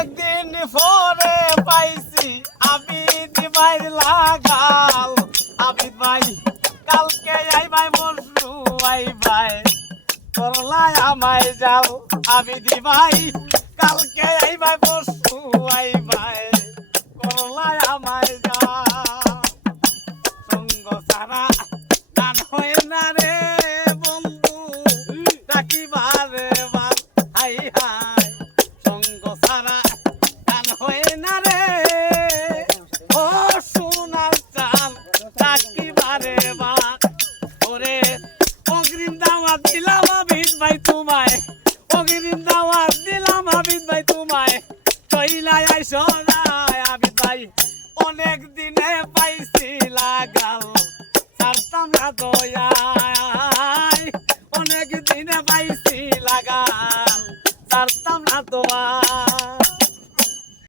অনেকদিন পরে পাইছি আবিদ ভাই লাগাল। আবিদ ভাই কালকে আইবাই পরশু আইবাই করলাই আমায় যাও। আবিদ ভাই কালকে আইবাই পরশু আইবাই করলাই আমায় যাও। সঙ্গ সারা গান হয় না রে বন্ধু ডাকিবারে বার হাই হাই। সঙ্গ সারা গান হয় না রে ও সোনার চাল ডাকিবারে বার। ওরে অগ্রিম দাওয়াত দিলাম আবিদ ভাই তোমায়, অগ্রিম দাওয়াত দিলাম আবিদ ভাই তোমায় কইলাই আইসো না। আবিদ ভাই অনেক দিনে পাইছি লাগাল ছাড়তাম না দয়া।